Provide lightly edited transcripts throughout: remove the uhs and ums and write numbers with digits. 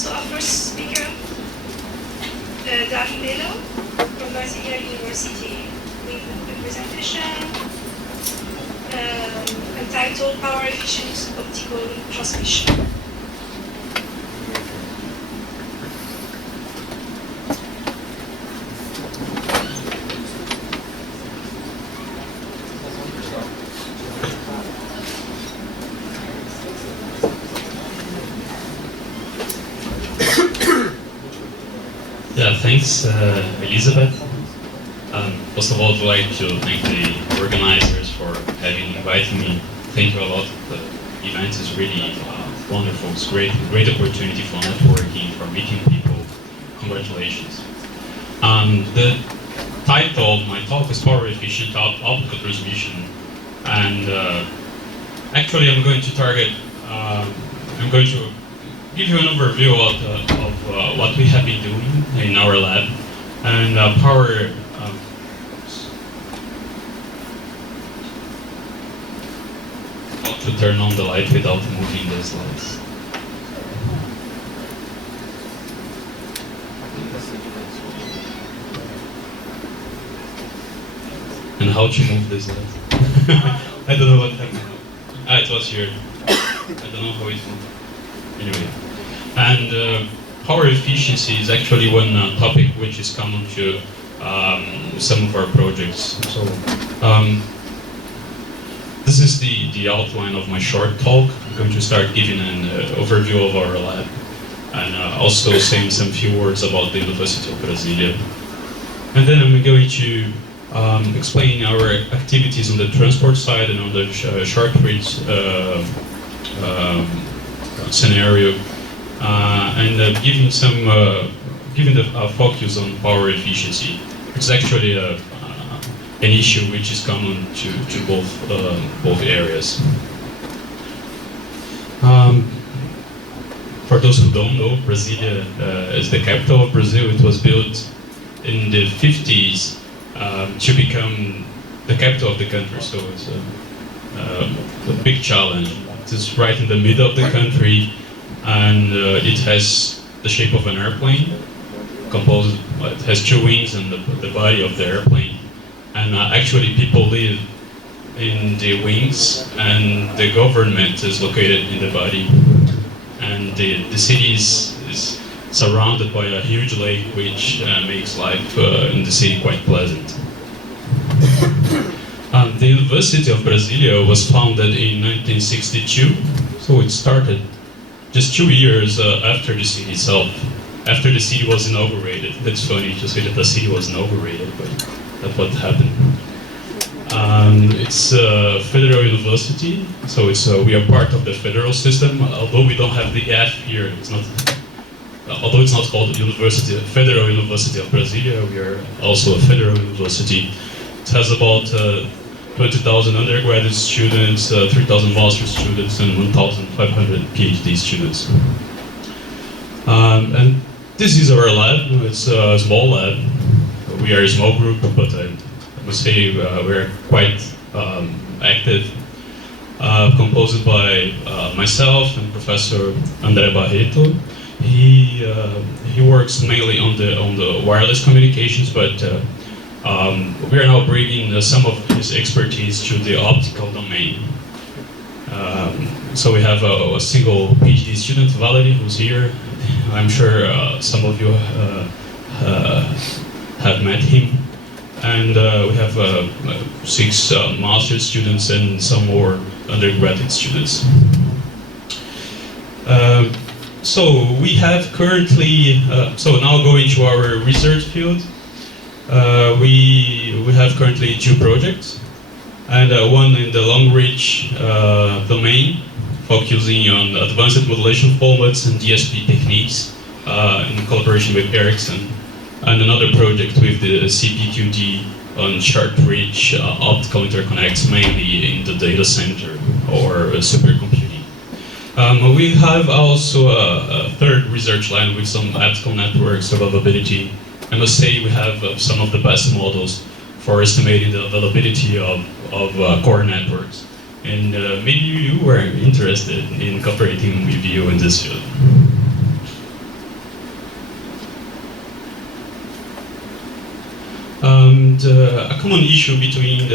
So our first speaker, Danilo from Brasilia University, with a presentation entitled Power Efficient Optical Transmission. Yeah, thanks, Elizabeth. First of all, I'd like to thank the organizers for having invited me. Thank you a lot. The event is really wonderful. It's great opportunity for networking, for meeting people. Congratulations. The title of my talk is Power Efficient Optical Transmission, and actually I'm going to give you an overview of what we have been doing in our lab, and power. How to turn on the light without moving the slides. And how to move this light. I don't know what happened. It was here. I don't know how it moved. Anyway, and power efficiency is actually one topic which is common to some of our projects. So this is the outline of my short talk. I'm going to start giving an overview of our lab, and also saying some few words about the University of Brasilia. And then I'm going to explain our activities on the transport side and on the short reach scenario, and giving the focus on power efficiency. It's actually an issue which is common to both areas. For those who don't know, Brasilia is the capital of Brazil. It was built in the 50s to become the capital of the country, so it's a big challenge. It's right in the middle of the country, and it has the shape of an airplane. It has two wings and the body of the airplane. And actually people live in the wings, and the government is located in the body. And the city is surrounded by a huge lake, which makes life in the city quite pleasant. The University of Brasilia was founded in 1962, so it started just 2 years after the city itself, after the city was inaugurated. That's funny to say that the city was inaugurated, but that's what happened. It's a federal university, so we are part of the federal system. Although we don't have the F here, although it's not called Federal University of Brasilia, we are also a federal university. It has about 20,000 undergraduate students, 3,000 master students, and 1,500 PhD students. And this is our lab. It's a small lab. We are a small group, but I must say we're quite active. Composed by myself and Professor André Barreto. He works mainly on the wireless communications, but we are now bringing some of his expertise to the optical domain. So we have a single PhD student, Valerie, who's here. I'm sure some of you have met him. And we have 6 master's students and some more undergraduate students. So we have currently, so now going to our research field, we have currently 2 projects, and one in the long reach domain, focusing on advanced modulation formats and DSP techniques in collaboration with Ericsson, and another project with the CPQD on short reach optical interconnects, mainly in the data center or supercomputing. We have also a third research line with some optical networks availability. I must say we have some of the best models for estimating the availability of core networks. And maybe you were interested in cooperating with you in this field. And a common issue between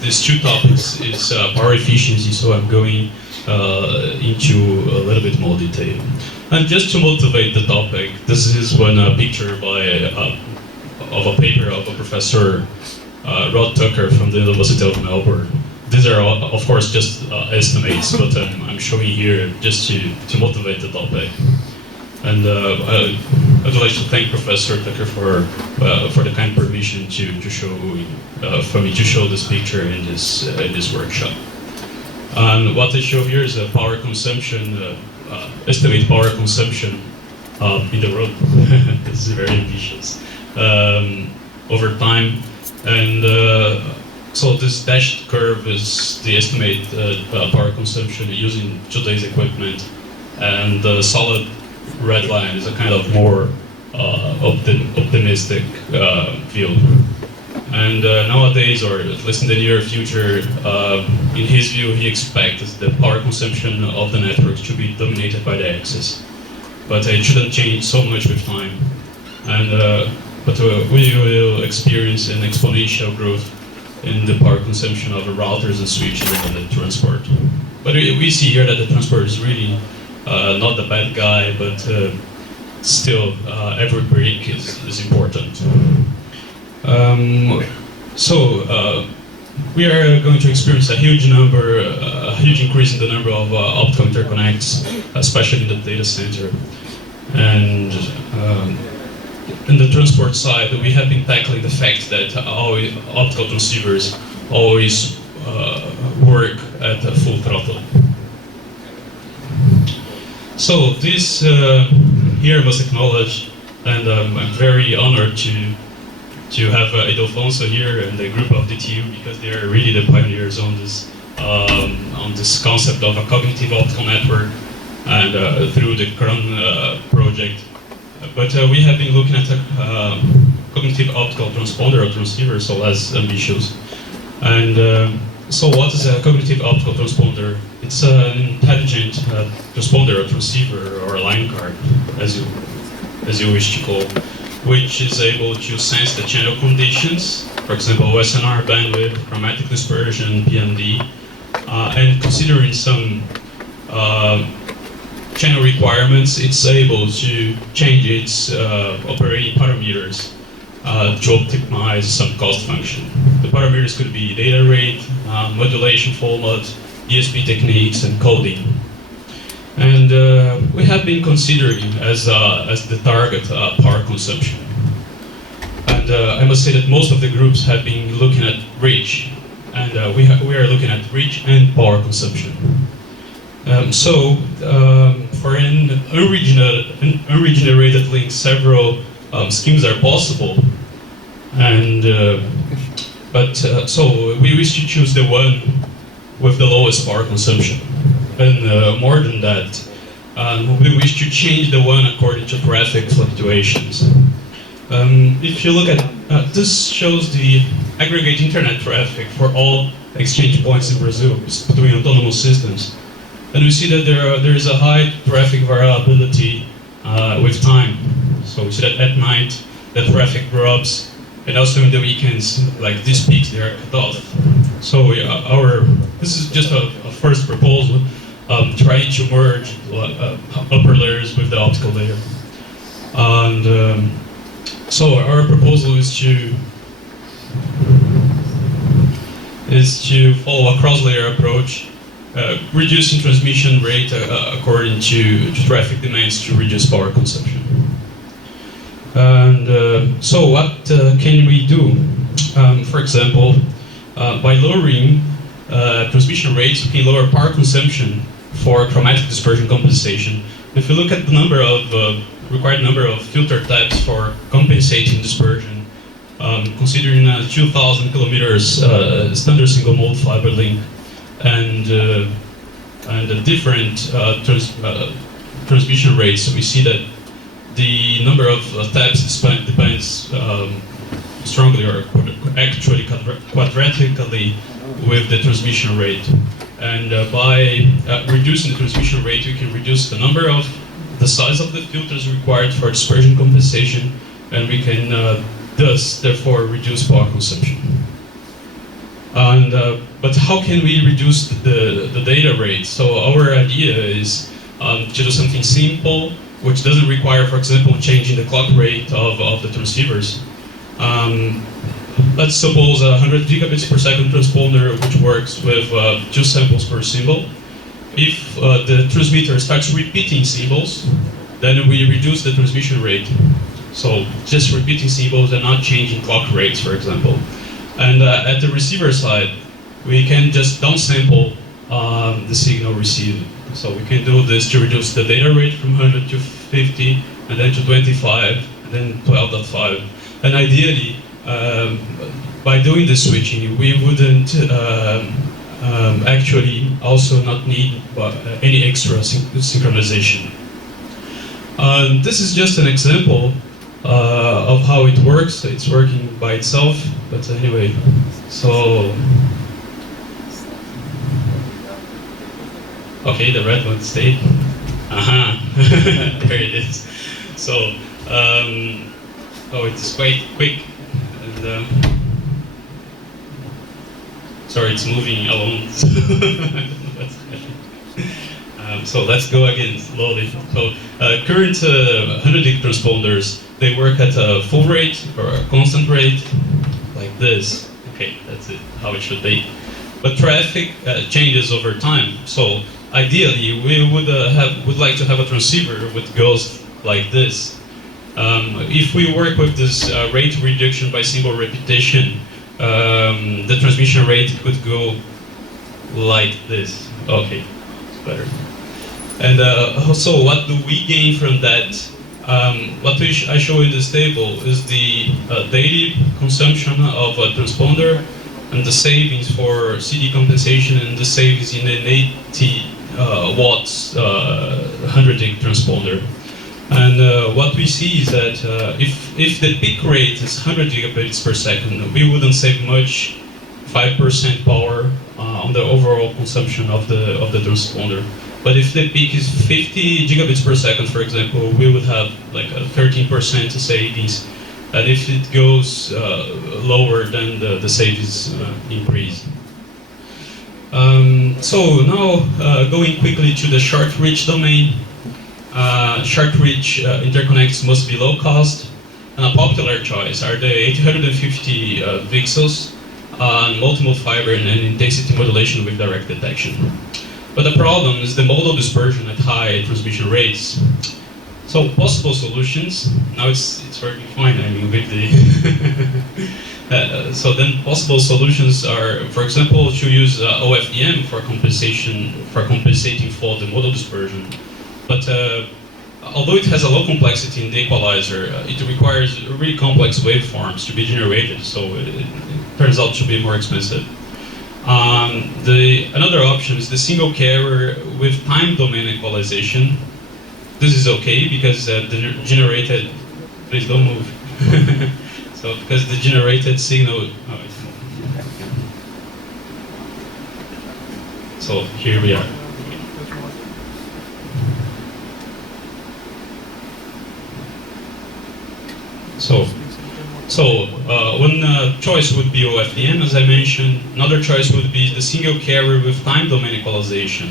these two topics is power efficiency, so I'm going into a little bit more detail. And just to motivate the topic, this is one picture of a paper of a professor, Rod Tucker from the University of Melbourne. These are, of course, just estimates, but I'm showing here just to motivate the topic. And I'd like to thank Professor Tucker for the kind permission to show for me to show this picture in this workshop. And what I show here is a power consumption, estimate power consumption in the world. This is very ambitious over time, and so this dashed curve is the estimate power consumption using today's equipment, and the solid red line is a kind of more optimistic view. And nowadays, or at least in the near future, in his view, he expects the power consumption of the network to be dominated by the axis. But it shouldn't change so much with time. And but we will experience an exponential growth in the power consumption of the routers and switches and the transport. But we see here that the transport is really not the bad guy, but still every brick is important. We are going to experience a huge increase in the number of optical interconnects, especially in the data center. And in the transport side, we have been tackling the fact that all optical transceivers always work at a full throttle. So this here I must acknowledge, and I'm very honored to have Adolfonso here and the group of DTU, because they are really the pioneers on this concept of a cognitive optical network, and through the CRON project. But we have been looking at a cognitive optical transponder or transceiver, so less ambitious. And so what is a cognitive optical transponder? It's an intelligent transponder or transceiver or a line card, as you wish to call, which is able to sense the channel conditions, for example, SNR, bandwidth, chromatic dispersion, PMD, and considering some channel requirements, it's able to change its operating parameters to optimize some cost function. The parameters could be data rate, modulation format, ESP techniques, and coding. And we have been considering as the target power consumption. And I must say that most of the groups have been looking at reach, and we are looking at reach and power consumption. For an unregenerated link, several schemes are possible, and so we wish to choose the one with the lowest power consumption. And more than that, we wish to change the one according to traffic fluctuations. If you look at this, shows the aggregate internet traffic for all exchange points in Brazil between autonomous systems. And we see that there is a high traffic variability with time. So we see that at night, the traffic drops, and also in the weekends, like these peaks, they are cut off. So this is just a first proposal, trying to merge upper layers with the optical layer. And so our proposal is to follow a cross-layer approach, reducing transmission rate according to traffic demands to reduce power consumption. And so what can we do? For example, by lowering transmission rates, we can lower power consumption for chromatic dispersion compensation. If you look at the required number of filter taps for compensating dispersion, considering 2,000 kilometers standard single mode fiber link, and the different transmission rates, we see that the number of taps depends strongly, or actually quadratically, with the transmission rate. And by reducing the transmission rate, we can reduce the size of the filters required for dispersion compensation, and we can thus, therefore, reduce power consumption. And, but how can we reduce the data rate? So our idea is to do something simple, which doesn't require, for example, changing the clock rate of the transceivers. Let's suppose a 100 gigabits per second transponder, which works with 2 samples per symbol. If the transmitter starts repeating symbols, then we reduce the transmission rate. So just repeating symbols and not changing clock rates, for example. And at the receiver side, we can just downsample the signal received. So we can do this to reduce the data rate from 100 to 50, and then to 25, and then 12.5. And ideally, by doing the switching, we wouldn't actually also not need any extra synchronization. This is just an example of how it works. It's working by itself, but anyway, so okay, the red one stayed. There it is. So, oh, it's quite quick. And, sorry, it's moving alone. So let's go again slowly. So current 100 gig transponders, they work at a full rate or a constant rate, like this. Okay, that's it, how it should be. But traffic changes over time. So ideally, we would like to have a transceiver which goes like this. If we work with this rate reduction by symbol repetition, the transmission rate could go like this. Okay, it's better. And so what do we gain from that? What I show in this table is the daily consumption of a transponder and the savings for CD compensation and the savings in an 80 watts 100 gig transponder. And what we see is that if the peak rate is 100 gigabits per second, we wouldn't save much, 5% power on the overall consumption of the transponder. But if the peak is 50 gigabits per second, for example, we would have like a 13% savings. And if it goes lower, then the savings increase. So now going quickly to the short reach domain. Short reach interconnects must be low cost, and a popular choice are the 850 VCSELs, multiple fiber and intensity modulation with direct detection. But the problem is the modal dispersion at high transmission rates. So possible solutions, now it's working fine, I mean, with the so then possible solutions are, for example, to use OFDM for compensating for the modal dispersion. But although it has a low complexity in the equalizer, it requires really complex waveforms to be generated, so it turns out to be more expensive. Another option is the single carrier with time domain equalization. This is okay because the generated, please don't move. So because the generated signal, so here we are. So one choice would be OFDM, as I mentioned. Another choice would be the single carrier with time domain equalization,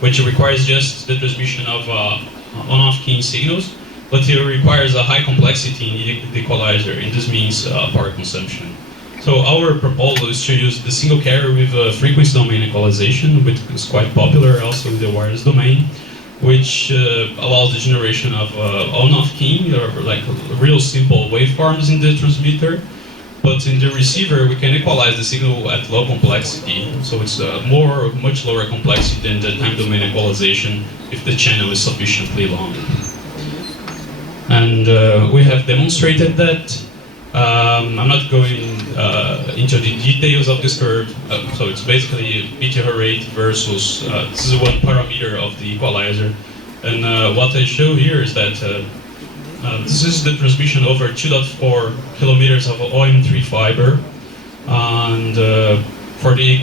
which requires just the transmission of on-off keying signals, but it requires a high complexity in the equalizer, and this means power consumption. So our proposal is to use the single carrier with frequency domain equalization, which is quite popular also in the wireless domain, which allows the generation of on-off keying, or like real simple waveforms in the transmitter. But in the receiver, we can equalize the signal at low complexity, so it's much lower complexity than the time domain equalization if the channel is sufficiently long. And we have demonstrated that. I'm not going into the details of this curve, so it's basically BTR rate versus, this is one parameter of the equalizer. And what I show here is that this is the transmission over 2.4 kilometers of OM3 fiber. And for the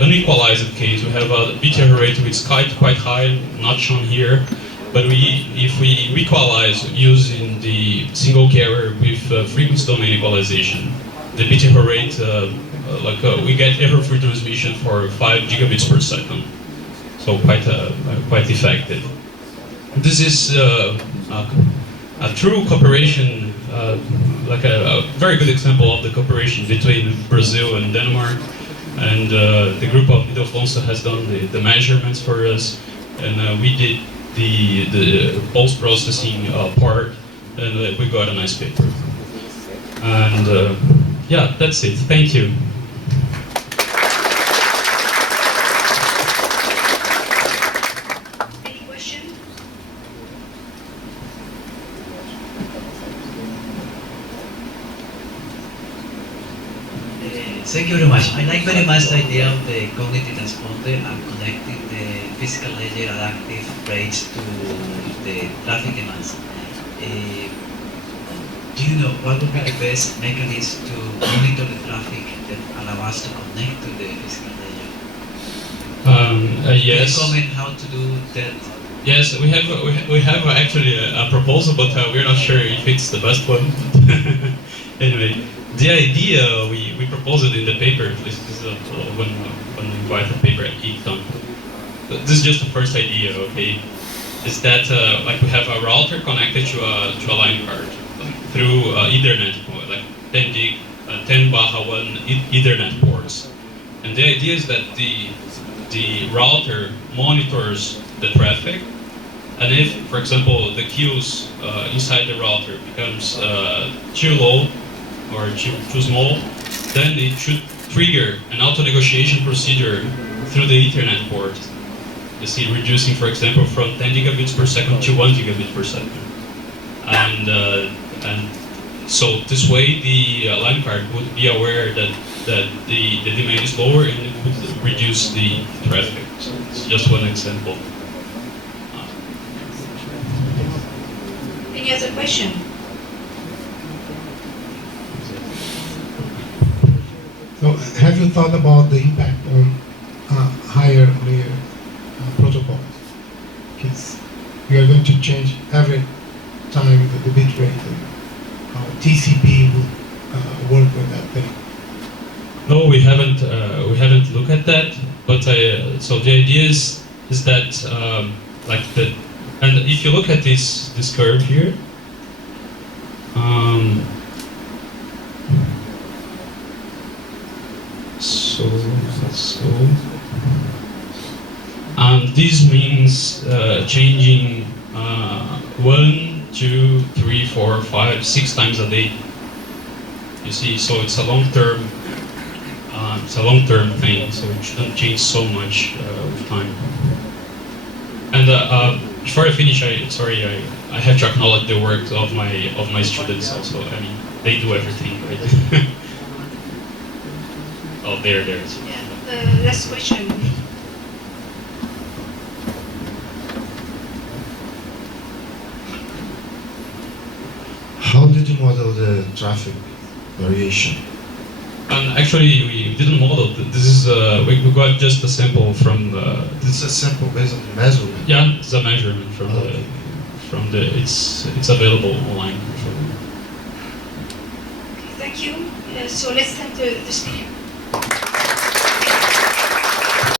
unequalized case, we have a BTR rate which is quite high, not shown here. But if we equalize using the single carrier with frequency domain equalization, the bit error rate, we get error-free transmission for 5 gigabits per second. So quite effective. This is a true cooperation, like a very good example of the cooperation between Brazil and Denmark. And the group of Ildefonso has done the measurements for us, and we did the post-processing part, and we got a nice paper. And yeah, that's it. Thank you. Any question? Thank you very much. I like very much the idea of the cognitive transponder and connecting the physical layer adaptive rates to the traffic demands. Do you know what would be the best mechanism to monitor the traffic that allow us to connect to the physical layer? Yes. Can you comment how to do that? Yes, we have actually a proposal, but we're not sure if it's the best one. Anyway, the idea we proposed it in the paper. This is when we invited paper at Econ. This is just the first idea. Okay, is that like we have a router connected to a line card through Ethernet, like 10/1 Ethernet ports, and the idea is that the router monitors the traffic, and if, for example, the queues inside the router becomes too low or too small, then it should trigger an auto-negotiation procedure through the Ethernet port. You see, reducing, for example, from 10 gigabits per second to 1 gigabit per second. And so this way, the line card would be aware that the demand is lower and it would reduce the traffic. So it's just one example. Any other question? So, have you thought about the impact on higher layer protocols? Because we are going to change every time the bit rate. How TCP will work with that thing. No, we haven't looked at that. But so the idea is that like the, and if you look at this curve here. So let's go. This means changing 1, 2, 3, 4, 5, 6 times a day. You see, so it's a long-term. It's a long-term thing, so it shouldn't change so much with time. And before I finish, I have to acknowledge the work of my students also. I mean, they do everything, right? Oh, there. Yeah. Last question. How did you model the traffic variation? And actually, we didn't model. This is we got just a sample from. This is a sample based on measurement. Yeah, it's a measurement from the. It's available online. Thank you. So let's thank the speaker.